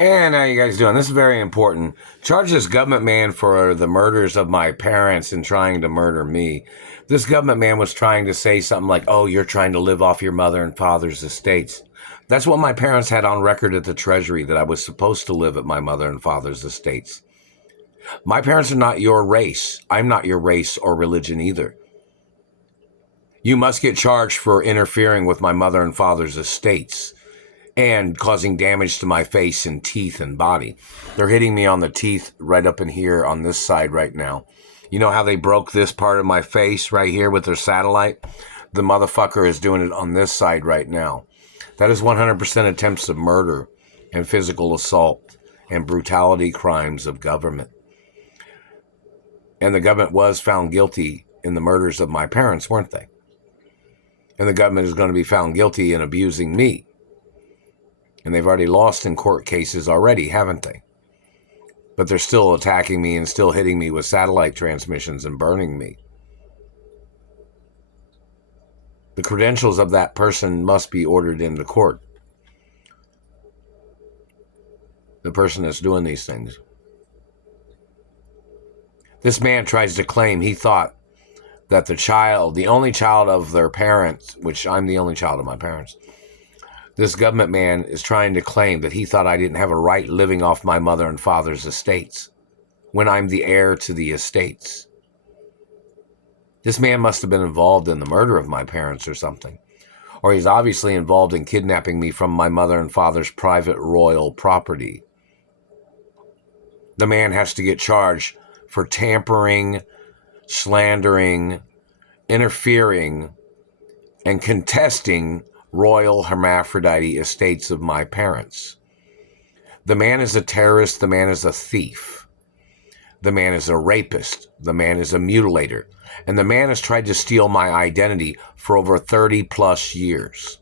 And how you guys doing? This is very important. Charge this government man for the murders of my parents and trying to murder me. This government man was trying to say something like, oh, you're trying to live off your mother and father's estates. That's what my parents had on record at the Treasury, that I was supposed to live at my mother and father's estates. My parents are not your race. I'm not your race or religion either. You must get charged for interfering with my mother and father's estates and causing damage to my face and teeth and body. They're hitting me on the teeth right up in here on this side right now. You know how they broke this part of my face right here with their satellite? The motherfucker is doing it on this side right now. That is 100% attempts of murder and physical assault and brutality crimes of government. And the government was found guilty in the murders of my parents, weren't they? And the government is going to be found guilty in abusing me. And they've already lost in court cases already, haven't they? But they're still attacking me and still hitting me with satellite transmissions and burning me. The credentials of that person must be ordered into court. The person that's doing these things. This man tries to claim he thought that the only child of their parents, which I'm the only child of my parents, this government man is trying to claim that he thought I didn't have a right living off my mother and father's estates when I'm the heir to the estates. This man must have been involved in the murder of my parents or something. Or he's obviously involved in kidnapping me from my mother and father's private royal property. The man has to get charged for tampering, slandering, interfering, and contesting royal hermaphrodite estates of my parents. The man is a terrorist. The man is a thief. The man is a rapist. The man is a mutilator. And the man has tried to steal my identity for over 30 plus years.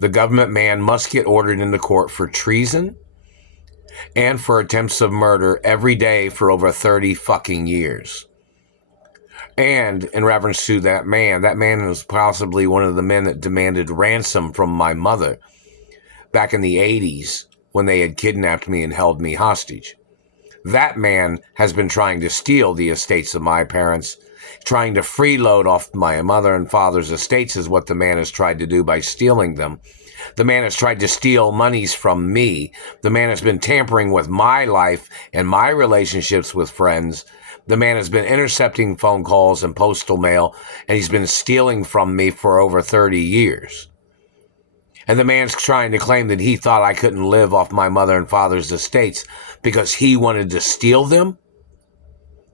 The government man must get ordered into court for treason and for attempts of murder every day for over 30 fucking years. And in reference to that man was possibly one of the men that demanded ransom from my mother back in the 80s when they had kidnapped me and held me hostage. That man has been trying to steal the estates of my parents. Trying to freeload off my mother and father's estates is what the man has tried to do by stealing them. The man has tried to steal monies from me. The man has been tampering with my life and my relationships with friends. The man has been intercepting phone calls and postal mail, and he's been stealing from me for over 30 years. And the man's trying to claim that he thought I couldn't live off my mother and father's estates because he wanted to steal them.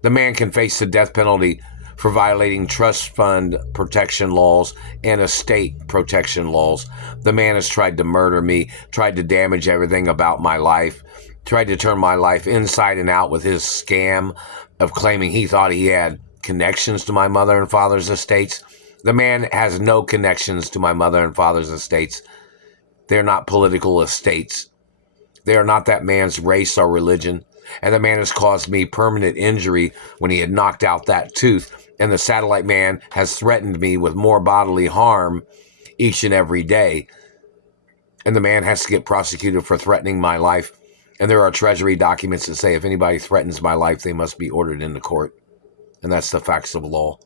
The man can face the death penalty for violating trust fund protection laws and estate protection laws. The man has tried to murder me, tried to damage everything about my life, tried to turn my life inside and out with his scam of claiming he thought he had connections to my mother and father's estates. The man has no connections to my mother and father's estates. They're not political estates. They are not that man's race or religion. And the man has caused me permanent injury when he had knocked out that tooth. And the satellite man has threatened me with more bodily harm each and every day. And the man has to get prosecuted for threatening my life. And there are Treasury documents that say if anybody threatens my life, they must be ordered into court. And that's the facts of law.